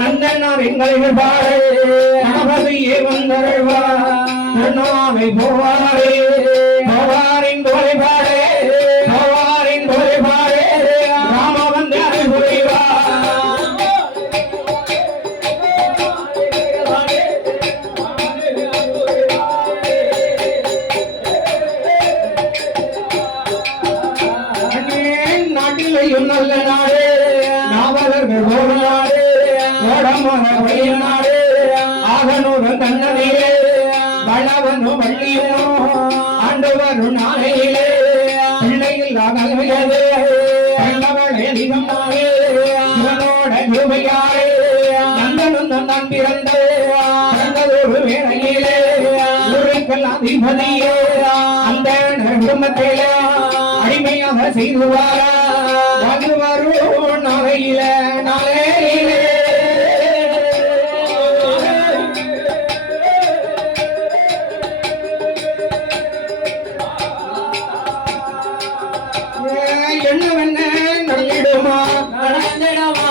நந்தனார் எங்கள் பாடே கணபதியே வந்தருள்வார் போவாரே போவாரின் போலை பாடே போவாரின் போலை பாடே ராம வந்து அருள்புரிவார் நாட்டிலையும் நல்ல நாடு நாவலர்கள் போன நாடு நாடு ஆகனூரும் கண்ணனிலே வளவனும் வள்ளியும் ஆண்டு வரும் நாளையிலே பிள்ளையில் அகல்கிறது கண்ணவளே அதிகமாகவே இவனோட கிருபையாரே நந்தனும் தந்தான் பிறந்ததொரு வேளையிலே ஊருக்கள் அதிபதியே அந்த குடும்பத்திலே அடிமையாக செய்துவாரா வரும் நாளையிலே நாளையிலே என்னவென்ன நல்லிடுமா நடந்திடமா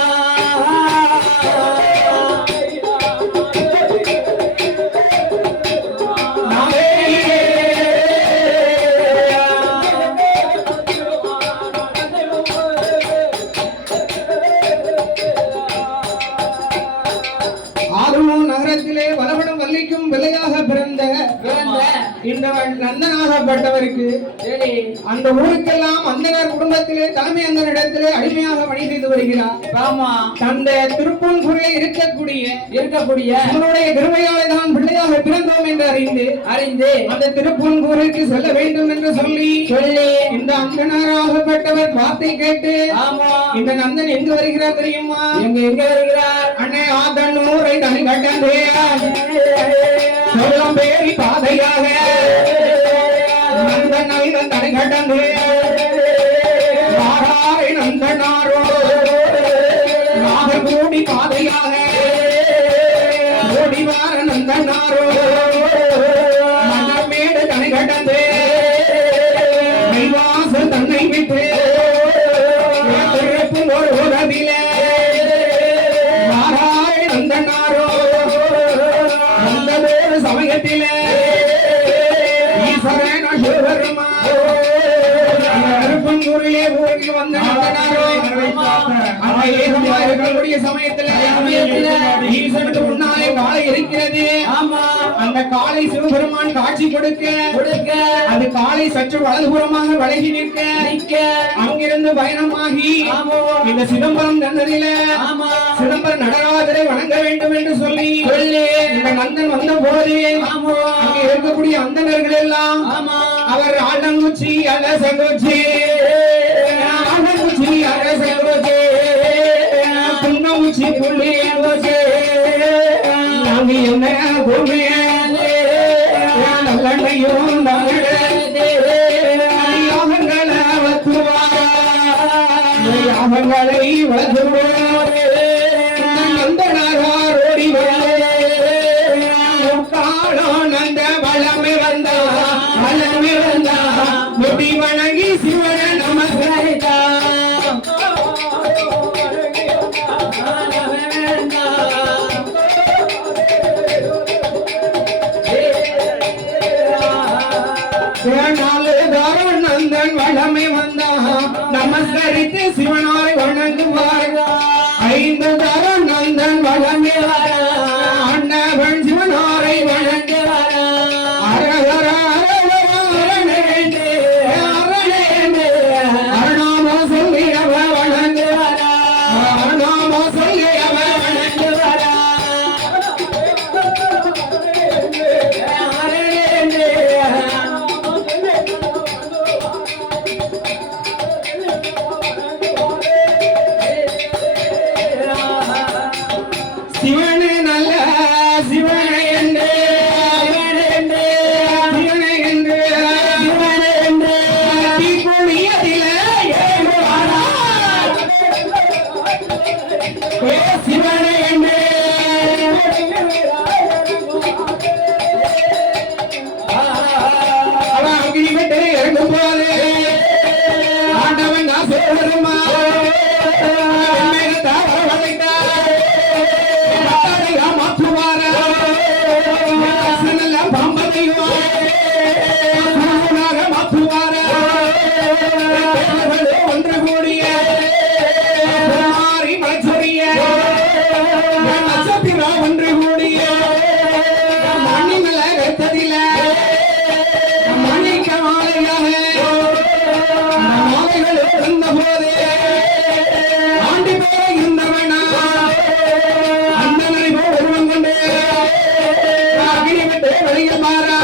நகரத்திலே வளவடம் வள்ளிக்கும் விலையாக பிறந்த இந்த நந்தனாகப்பட்டவருக்கு அந்த ஊருக்கெல்லாம் அந்தனர் குடும்பத்திலே தலைமை அந்தனிடத்திலே அடிமையாக பணி செய்து வருகிறார். அந்த திருப்பூன்கூரில் இருக்கக்கூடிய அவனுடைய கிருமையாலே தான் பிள்ளையாக பிறந்தோம் என்று அறிந்து அந்த திருப்பூன்கூருக்கு செல்ல வேண்டும் என்று சொல்லி இந்த அந்தனராகப்பட்டவர் வார்த்தை கேட்டு இந்த நந்தன் எங்கு வருகிறார் தெரியுமா? எங்க வருகிறார்? அண்ணே ஆதனூரை தனி கட்டந்தே சொல்லம் பேரி பாதையாக நந்தன் தனி கட்டந்தே வாராரை நந்தனாரோ நாகூடி பாதையாக ஓடிவார நந்தனாரோ மன்னமேடு தனி கட்டந்தே மைவாசல் தன்னை விட்டு ஒரு உறவிலே வாராரை நந்தனாரோ சமயத்திலே ஈஸ்வரன் அசுவருமா திருப்பங்கூரிலே ஊருக்கு வந்த இருக்கக்கூடிய சமயத்திலே ஈஸ்வரனுக்கு முன்னாலே காலை இருக்கிறது. அந்த காலை சிவபெருமான் காட்சி கொடுக்க அது காலை சற்று வலதுபுறமாக வழங்கி நிற்க அங்கிருந்து பயணமாகி இந்த சிதம்பரம் தந்ததிலே சிதம்பரம் நடராஜரை வணங்க வேண்டும் என்று சொல்லி இந்த நந்தன் வந்த போது அங்கே இருக்கக்கூடிய அந்தணர்கள் எல்லாம் அவர் ஆண்டங்குச்சி அரசங்குச்சி அரசங்குச்சி புன்னமுச்சி புள்ளி நாங்க என்ன நல்லண்ணையும் யாகங்களை வளர்த்துவோம் நந்தனாரோடி நந்த வளமை வந்தா முடி வணங்கி சிவன நமஸ்கரித்தா நந்தன் வளமை வந்தா நமஸ்கரித்து சிவனாரை வணங்குவார்கள். 5 தரம் நந்தன் வளமை வர அண்ணவன் சிவனாரை வணங்குவார். அரணாமோ சொல்லி அவ வணங்குவார். அரணாமோ சொல்லி அவ வணங்குவார். சிவனே நல்ல சிவனை என்று சிவனை என்று அவன் அங்கிட்டு இறங்கும் போது ஆண்டவன் வருமா மாற்றுவார பாம்பதையும் மாற்றுவார ஒன்று கூடிய மாறி மலைச்சொரிய நட்சத்திரா ஒன்று கூடிய மண்ணிமல வெத்ததில மணிக்க மாலையாக மாலைகள் இருந்த போதே ஆண்டி போல இருந்தவனா அந்த நினைவோ உருவம் கொண்டு அக்னி விட்டு வெளியில் மாறா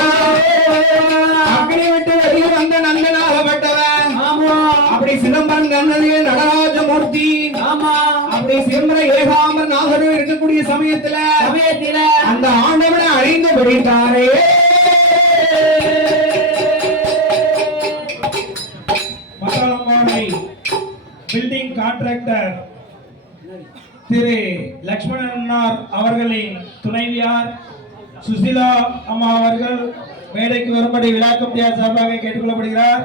அக்னி விட்டு வெளியில் வந்த நந்தனாகப்பட்டவன் அப்படி சிதம்பரம் கண்ணதிலே நடராஜமூர்த்தி அப்படி சிதம்பர ஏகாமர் நாகரும் இருக்கக்கூடிய சமயத்துல அந்த ஆண்டவனை அழிந்து பிடித்தாரே மத்தாளம்பாறை பில்டிங் கான்ட்ராக்டர் திரு லட்சுமணனார் அவர்களின் துணைவியார் சுசிலா அம்மா அவர்கள் மேடைக்கு வரும்படி விழா கமிட்டியார் சார்பாக கேட்டுக்கொள்ளப்படுகிறார்.